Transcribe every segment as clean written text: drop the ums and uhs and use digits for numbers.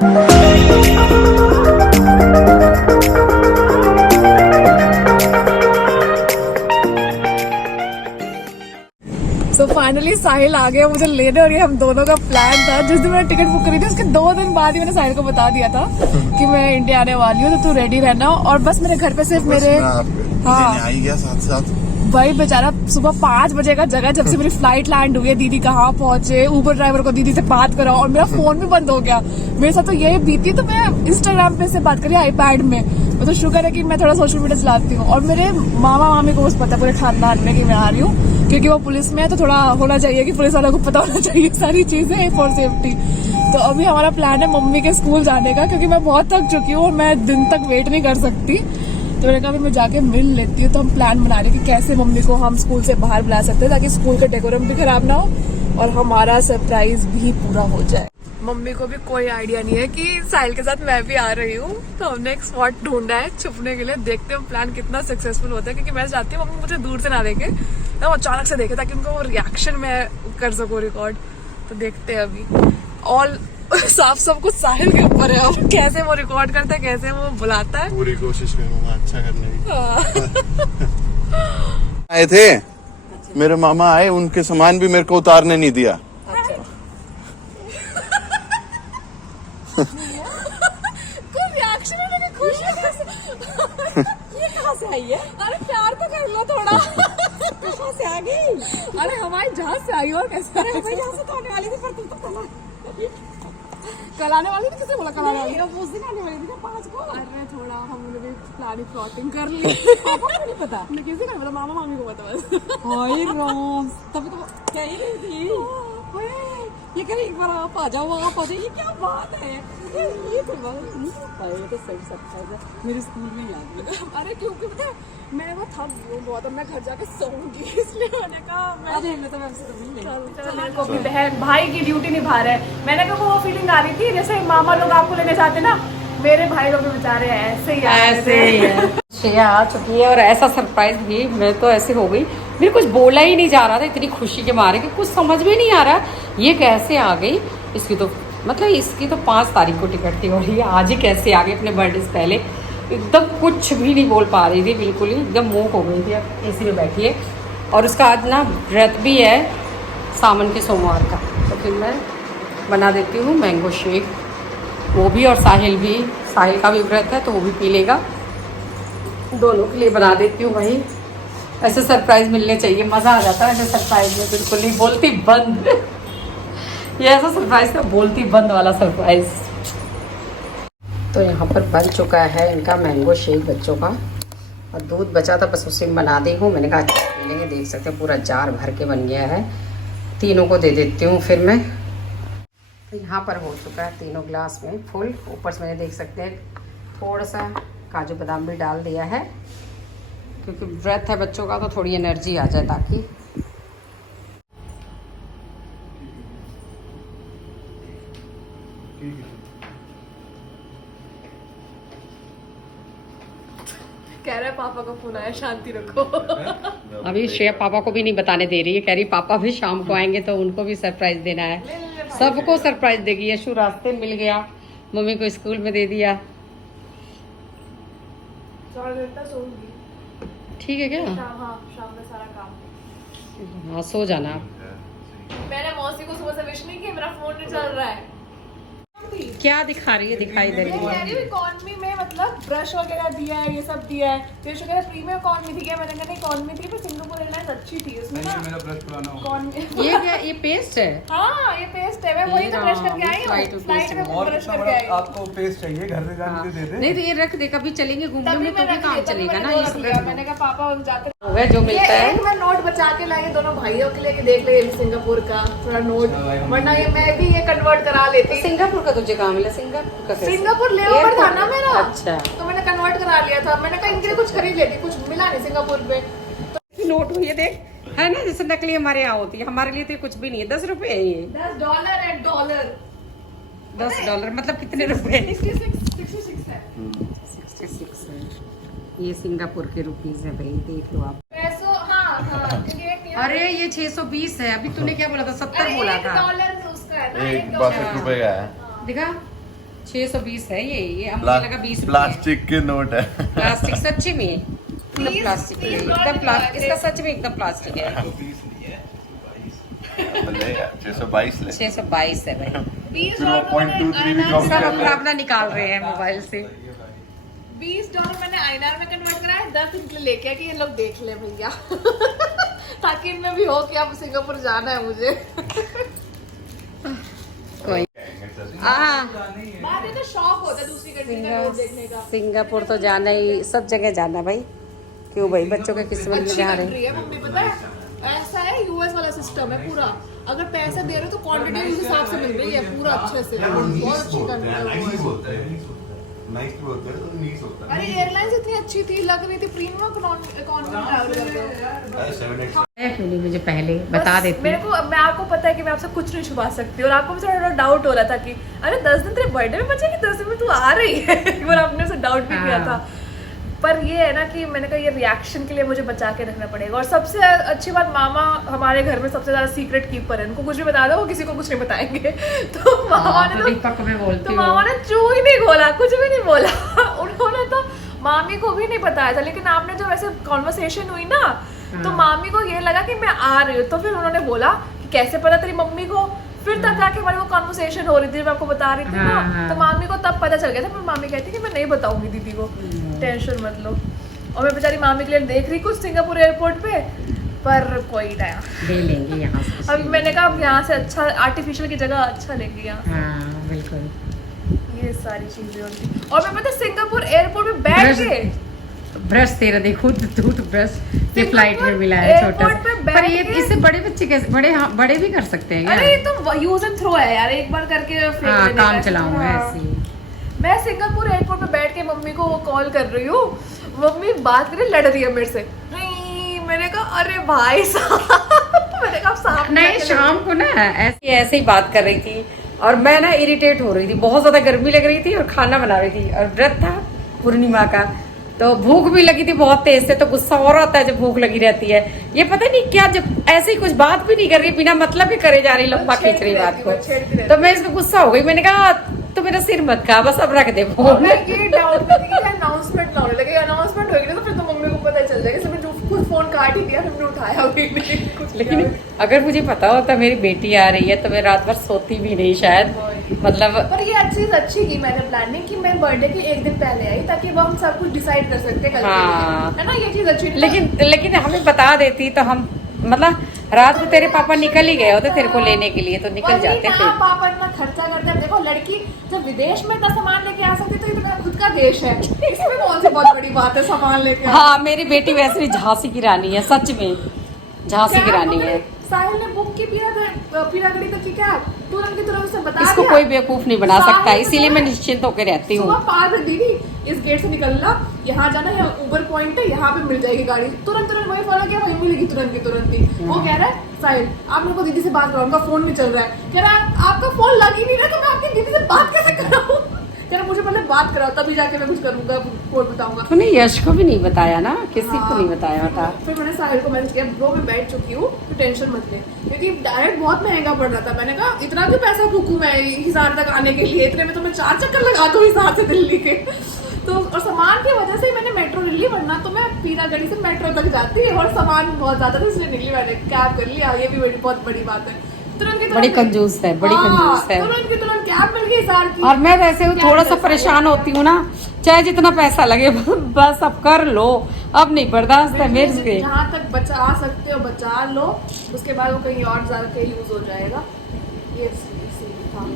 तो फाइनली साहिल आ गया मुझे लेने, और ये हम दोनों का प्लान था। जिस दिन मैंने टिकट बुक करी थी उसके 2 दिन बाद ही मैंने साहिल को बता दिया था कि मैं इंडिया आने वाली हूँ, तो तू रेडी रहना। और बस मेरे घर पे सिर्फ मेरे आई गया साथ साथ भाई बेचारा सुबह 5 बजे का जगह, जब से मेरी फ्लाइट लैंड हुई है, दीदी कहाँ पहुंचे, उबर ड्राइवर को दीदी से बात करा और मेरा फोन भी बंद हो गया। मेरे साथ तो यही बीती, तो मैं इंस्टाग्राम पे से बात करी आईपैड में। तो शुक्र है कि मैं थोड़ा सोशल मीडिया चलाती हूँ। और मेरे मामा मामी को बस पता पूरे खानदान में कि मैं आ रही हूँ, क्योंकि वो पुलिस में है, तो थोड़ा होना चाहिए कि पुलिस वालों को पता होना चाहिए सारी चीजें फॉर सेफ्टी। तो अभी हमारा प्लान है मम्मी के स्कूल जाने का, क्योंकि मैं बहुत थक चुकी हूँ और मैं दिन तक वेट नहीं कर सकती। तो मैंने कहा मैं जाके मिल लेती हूँ। तो हम प्लान बना रहे हैं कि कैसे मम्मी को हम स्कूल से बाहर बुला सकते हैं, ताकि स्कूल का डेकोरम भी खराब ना हो और हमारा सरप्राइज भी पूरा हो जाए। मम्मी को भी कोई आइडिया नहीं है कि साहिल के साथ मैं भी आ रही हूँ। तो हमने एक स्पॉट ढूंढा है छुपने के लिए, देखते हैं प्लान कितना सक्सेसफुल होता है। क्योंकि मैं चाहती हूँ मम्मी मुझे दूर से ना देखे, तो वो अचानक से देखे, ताकि उनको वो रिएक्शन में कर सकूँ रिकॉर्ड। तो देखते हैं अभी। ऑल साफ सब कुछ साहिल के ऊपर है, अब कैसे वो रिकॉर्ड करता है, कैसे वो बुलाता है। पूरी कोशिश करूंगा अच्छा करने की। हाँ। आए थे मेरे मामा, आए, उनके सामान भी मेरे को उतारने नहीं दिया। रिएक्शन होने की खुशी ये कहाँ से आई है? अरे प्यार तो कर लो थोड़ा। कहाँ से आ गई? अरे हमारी जहाज से आई और कैसे? अरे हमारी जहाज से तो आने वाली थी, पर तुम तो कल आने वाली थी। किसे बोला कल आने वाली? उस दिन आने वाली थी ना 5 को। अरे थोड़ा हम लोग भी प्लानिंग प्लॉटिंग कर ली। पापा को नहीं पता, किसी को नहीं पता, मामा मामी को पता बस। हाय राम, तभी तो क्या ही नहीं थी। ये कह रही एक बार आप आ जाओ, आप आ जाओ। ये क्या बात है? ये कोई बात नहीं है, तो सही सकता है मेरे स्कूल में याद है। अरे क्योंकि पता है मैं वो थक गई हूँ बहुत, अब मैं घर जाके सोऊंगी, इसलिए मैंने कहा मैं तो आपसे कभी बहन भाई की ड्यूटी निभा रहे हैं। मैंने कहा वो फीलिंग आ रही थी जैसे मामा लोग आपको लेने जाते ना, मेरे भाई लोग भी बेचारे ऐसे ही है। श्रेया आ चुकी है और ऐसा सरप्राइज भी, मैं तो ऐसे हो गई, मेरे कुछ बोला ही नहीं जा रहा था इतनी खुशी के मारे कि कुछ समझ में नहीं आ रहा ये कैसे आ गई। इसकी तो मतलब इसकी तो 5 तारीख को टिकट थी और ये आज ही कैसे आ गई अपने बर्थडे से पहले। एकदम कुछ भी नहीं बोल पा रही थी, बिल्कुल ही एकदम मूक हो गई थी। अब एसी में बैठी है और उसका आज ना व्रत भी है सावन के सोमवार का, तो फिर मैं बना देती हूँ मैंगो शेक, वो भी और साहिल भी, साहिल का भी व्रत है तो वो भी पी लेगा, दोनों के लिए बना देती हूँ। भाई ऐसे सरप्राइज मिलने चाहिए, मज़ा आ जाता है ऐसे सरप्राइज में। बिल्कुल नहीं बोलती बंद ये ऐसा सरप्राइज था बोलती बंद वाला सरप्राइज। तो यहाँ पर बन चुका है इनका मैंगो शेक बच्चों का, और दूध बचा था बस उसी में बना दी हूँ। मैंने कहा पी लेंगे, देख सकते हैं पूरा जार भर के बन गया है। तीनों को दे देती हूँ फिर मैं। तो यहाँ पर हो चुका है तीनों ग्लास में फुल। ऊपर से मैंने देख सकते हैं थोड़ा सा काजू बादाम भी डाल दिया है, क्योंकि व्रत है बच्चों का तो थोड़ी एनर्जी आ जाए। ताकि कह रहा है पापा का फोन आया, शांति रखो। अभी श्रेया पापा को भी नहीं बताने दे रही है, कह रही पापा भी शाम को आएंगे तो उनको भी सरप्राइज देना है। सबको सरप्राइज देगी। यशु रास्ते मिल गया, मम्मी को स्कूल में दे दिया। 4 घंटा सोऊंगी। ठीक है क्या? हाँ, शाम में सारा काम। हाँ सो जाना। मैंने मौसी को सुबह से विश नहीं किया, मेरा फोन नहीं चल रहा है। क्या दिखा रही है? दिखाई दे रही है इकोनॉमी में, मतलब ब्रश वगैरह दिया है, ये सब दिया है। तो ये प्रीमियम इकोनॉमी थी क्या? मैंने कहा इकोनॉमी थी, पर सिंगापुर एयरलाइंस अच्छी थी उसमें ना। मेरा ब्रश पुराना हो। ये क्या? ये पेस्ट है? हाँ ये पेस्ट है, मैं वही तो ब्रश करके आई हूँ। फ्लाइट में ब्रश करके आई। आपको पेस्ट चाहिए घर से जाने दे दे। नहीं तो ये रख दे, कभी चलेंगे घूमने में तो भी काम चलेगा ना। मैंने कहा पापा जाते वह जो मिलता है। मैं नोट बचा के लाई दोनों भाइयों के लिए कि देख ले सिंगापुर का थोड़ा नोट, वरना ये मैं भी ये कन्वर्ट करा लेती। सिंगापुर का तुझे कहाँ मिला? सिंगापुर का? सिंगापुर लेओवर था ना मेरा। अच्छा, तो मैंने कन्वर्ट करा लिया था। मैंने कहा इनके लिए कुछ खरीद लेती, कुछ मिला नहीं सिंगापुर पे। तो नोट ये देख है ना, जैसे नकली हमारे यहाँ होती है, हमारे लिए तो कुछ भी नहीं है। 10 रुपए है ये। $10 एंड $1। $10 मतलब कितने रुपए? 66 है। 66 है। ये सिंगापुर के रुपीज है भाई, देख लो आप। पैसों हाँ। अरे ये 620 है। अभी तूने क्या बोला था? 70 बोला था। $1 उसका है ना। एक 62 रुपए का है। दिखा 620 है ये मुझे लगा 20 प्लास्टिक के नोट है। प्लास्टिक सच्ची में एकदम प्लास्टिक है, एकदम प्लास्टिक, इसका सच में एकदम प्लास्टिक है। 622 ले। 622 है भाई। 0.23 भी कम सब अपना अपना निकाल रहे हैं मोबाइल से। $20 मैंने INR में कन्वर्ट करा है, 10 इनके लिए लेके आया कि ये लोग देख ले भैया ताकि इनमें भी हो कि अब सिंगापुर जाना है मुझे। कोई बात ये तो शौक होता है दूसरी कंट्री का रोड देखने का। सिंगापुर तो जाना ही, सब जगह जाना भाई। क्यों भाई, बच्चों के किस्मत में अच्छी जा रहे कंट्री है मम्मी, पता है ऐसा है यूएस वाला सिस्टम है पूरा। अगर पैसे दे रहे हो तो क्वांटिटी उस हिसाब से मिल रही है पूरा अच्छे से। बहुत अच्छी कंट्री है। अरे एयरलाइंस इतनी अच्छी थी, लग रही थी प्रीमियम इकोनॉमी ट्रैवल करते हो। क्यों नहीं मुझे पहले बता बस देती। मेरे को, मैं आपको पता है कि मैं आपसे कुछ नहीं छुपा सकती, और आपको भी थोड़ा डाउट हो रहा था कि अरे 10 दिन तेरे बर्थडे में बचे कि 10 दिन में तू आ रही है और आपने उसे डाउट भी किया था। पर ये है ना कि मैंने कहा ये रिएक्शन के लिए मुझे बचा के रखना पड़ेगा। और सबसे अच्छी बात, मामा हमारे घर में सबसे ज्यादा सीक्रेट कीपर है, उनको कुछ भी बता दो वो किसी को कुछ नहीं बताएंगे। तो मामा ने दीपक में बोलती तो मामा ने चू ही नहीं बोला, कुछ भी नहीं बोला उन्होंने तो मामी को भी नहीं बताया था। लेकिन आपने जब ऐसे कॉन्वर्सेशन हुई ना तो मामी को ये लगा कि मैं आ रही हूँ, तो फिर उन्होंने बोला कि कैसे पता तेरी मम्मी को। फिर तब जाके हमारी वो कॉन्वर्सेशन हो रही थी, मैं आपको बता रही थी ना, तो मामी को तब पता चल गया था। पर मामी कहती कि मैं नहीं बताऊंगी दीदी को, टेंशन मत लो। और मैं बेचारी मामी के लिए देख रही कुछ सिंगापुर एयरपोर्ट पे, पर कोई नया ले लेंगे यहाँ से। अब मैंने कहा अब यहाँ से अच्छा आर्टिफिशियल की जगह अच्छा लेंगे यहाँ। हाँ बिल्कुल। ये सारी चीजें होती। और मैं पता सिंगापुर एयरपोर्ट में बैठ के ब्रश तेरा देखो, टूथ ब्रश ये फ्लाइट में मिला है छोटा सा। पर ये इससे बड़े बच्चे कैसे, बड़े हाँ बड़े भी कर सकते हैं क्या? अरे ये तो यूज एंड थ्रो है यार, एक बार करके फेंक हाँ, देने काम का। चलाऊं हाँ। ऐसे। मैं सिंगापुर एयरपोर्ट पे बैठ के मम्मी को कॉल कर रही हूँ, मम्मी बात करे लड़ रही है मेरे से। नहीं, मैंने कहा अरे भाई साहब मैंने कहा साहब नहीं, शाम को ना ऐसे ही बात कर रही थी और मैं ना इरिटेट हो रही थी, बहुत ज्यादा गर्मी लग रही थी और खाना बना रही थी और व्रत था पूर्णिमा का, तो भूख भी लगी थी बहुत तेज से। तो गुस्सा और आता है जब भूख लगी रहती है। ये पता नहीं क्या, जब ऐसे ही कुछ बात भी नहीं कर रही, बिना मतलब भी करे जा रही, लंबा खींच रही बात को, तो मैं इसमें गुस्सा हो गई। मैंने कहा तो मेरा सिर मत खा, बस अब रख दे फोन। मैं ये डाउट करती कि अनाउंसमेंट ना होने लगे, अनाउंसमेंट होगी तो फिर तो मम्मी को पता चल जाएगा। इसलिए मैंने खुद फोन काट ही दिया, फिर मैंने उठाया भी नहीं कुछ। लेकिन अगर मुझे पता होता मेरी बेटी आ रही है तो मैं रात भर सोती भी नहीं शायद, मतलब। पर ये चीज अच्छी की मैंने प्लानिंग कि मैं बर्थडे के एक दिन पहले आई ताकि वो हम सब कुछ डिसाइड कर सकते हैं कल के लिए, है ना। ये चीज अच्छी। लेकिन हमें बता देती तो हम, मतलब रात को तेरे पापा निकल ही गए होते तेरे को लेने के लिए, तो निकल जाते ना, फिर। पापा इतना खर्चा करते हैं। देखो लड़की जब विदेश में इतना सामान लेके आ सकती है तो ये तो मेरा खुद का देश है, इसमें कौन सी बहुत बड़ी बात है सामान लेके आना। हाँ, मेरी बेटी वैसे भी झांसी की रानी है, सच में झांसी की रानी है। साहिल ने बुक की पीरागढ़ी तक की क्या तुरंत की तुरंत उसे बता इसको दिया। कोई बेवकूफ नहीं बना सकता, इसीलिए मैं निश्चिंत होकर रहती हूँ। सुबह 5 बजे दीदी इस गेट से निकलना, यहाँ जाना, यहाँ ऊबर पॉइंट है, यहाँ पे मिल जाएगी गाड़ी। तुरंत वही फॉलो किया, वही मिलेगी तुरंत की तुरंत ही। वो कह रहा है साहिल आप लोग को दीदी से बात करो, उनका फोन भी चल रहा है। कह रहा है आपका फोन लग ही नहीं रहा तो मैं आपकी दीदी से बात कैसे कराऊं। कह रहा मुझे पहले बात कराओ तभी जाके मैं कुछ करूंगा, फोन बताऊंगा। तूने यश को भी नहीं बताया ना, किसी को नहीं बताया था। फिर मैंने साहिल को मैसेज किया, ब्रो मैं बैठ चुकी हूँ तो टेंशन मत ले, क्योंकि डायरेक्ट बहुत महंगा पड़ रहा था। मैंने कहा इतना भी पैसा फूकूं मैं हिसार तक आने के लिए, इतने में तो मैं 4 चक्कर लगा दूं हिसार से दिल्ली के। तो और सामान की वजह से ही मैंने मेट्रो ले ली, वरना तो मैं पीरागढ़ी से मेट्रो तक जाती है और सामान बहुत ज्यादा था इसलिए निकली, मैंने कैब कर लिया। ये भी बहुत बड़ी बात है। बड़ी कंजूस है, बड़ी कंजूस है। तुरंत की तुरंत कैब मिल गई हिसार की। और मैं वैसे हूँ, थोड़ा सा परेशान होती हूँ ना, चाहे जितना पैसा लगे बस अब कर लो, अब नहीं बर्दाश्त है मेरे से। जहाँ तक बचा सकते हो बचा लो, उसके बाद वो कहीं और जाके यूज हो जाएगा। ये था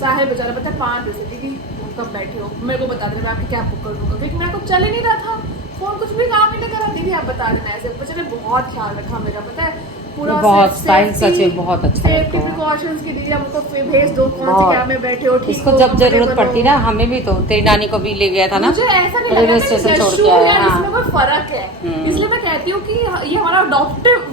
साहिल बेचारा पता है 5 बजे दीदी कब बैठे हो, मेरे को बता देना, मैं आपकी कैब बुक कर दूंगा, क्योंकि मेरे को चल ही नहीं रहा था, फोन कुछ भी काम ही नहीं करा। दीदी आप बता देना ऐसे। बच्चे ने बहुत ख्याल रखा मेरा, पता है पूरा बहुत स्टाइल सच है, बहुत अच्छा सेफ्टी लगता है। प्रिकॉशंस की दीदी हमको भेज दो कौन सी कैब में बैठे हो, ठीक इसको हो, जब जरूरत comfortable पड़ती हो। ना, हमें भी तो तेरी नानी को भी ले गया था ना, मुझे ऐसा नहीं रेलवे लगा स्टेशन कि छोड़ यशु के आया। या हाँ, इसमें कोई फर्क है, इसलिए मैं कहती हूँ कि ये हमारा डॉक्टर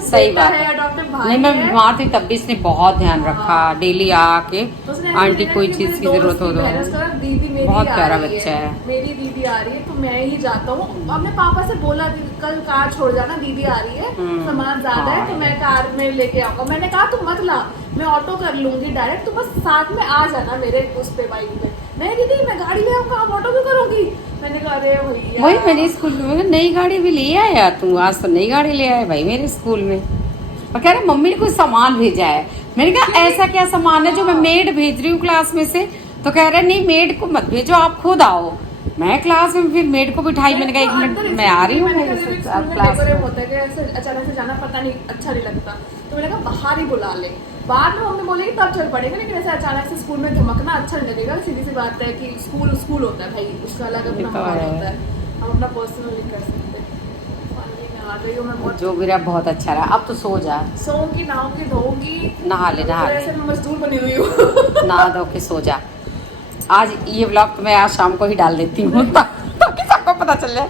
सही बात है या है। डॉक्टर भाई नहीं, मैं है। बीमार थी तब भी इसने बहुत ध्यान रखा, डेली आके उसने आंटी कोई मेरे चीज की दोस्त जरूरत हो तो। मैंने उसका दीदी मेरी बहुत आ प्यारा रही बच्चा है। मेरी दीदी आ रही है तो मैं ही जाता हूँ। अपने पापा से बोला कल कार छोड़ जाना, दीदी आ रही है, सामान ज्यादा है तो मैं कार में लेके आऊंगा। मैंने कहा तुम मत ला, मैं ऑटो कर लूंगी डायरेक्ट, तो बस साथ में आ जाना मेरे उस पे बाइक पे। नहीं दीदी मैं गाड़ी ले आऊंगा, आप ऑटो भी करोगी? मैंने कहा अरे भैया वही मैंने स्कूल में नई गाड़ी भी ले आया तू, आज तो नई गाड़ी ले आया भाई मेरे स्कूल में। और कह रहे मम्मी ने कुछ सामान भेजा है। मैंने कहा ऐसा क्या सामान है जो मैं मेड भेज रही हूँ क्लास में से? तो कह रहे नहीं मेड को मत भेजो, आप खुद आओ। मैं क्लास में फिर मेड को बिठाई, मैंने कहा एक मिनट मैं आ रही हूँ क्लास में। होता है कि ऐसे अचानक से जाना पता नहीं अच्छा नहीं लगता, तो मैंने कहा बाहर ही बुला ले, बाद में मम्मी बोलेगी तब चल पड़ेगा, लेकिन ऐसे अचानक से स्कूल में धमकना अच्छा नहीं लगेगा। सीधी सी बात है कि स्कूल स्कूल होता है भाई, उसका अलग अपना माहौल होता है, हम अपना पर्सनल नहीं कर सकते। फाइनली मैं आ गई हूँ, मैं बहुत जो मेरा बहुत अच्छा रहा। अब तो सो जा, सोऊंगी, नहाऊंगी, धोऊंगी, नहा ले नहा ले, ऐसे मैं मजदूर बनी हुई हूँ। नहा धो के सो जा। आज ये ब्लॉग तो मैं आज शाम को ही डाल देती हूँ ताकि सबको पता चल जाए।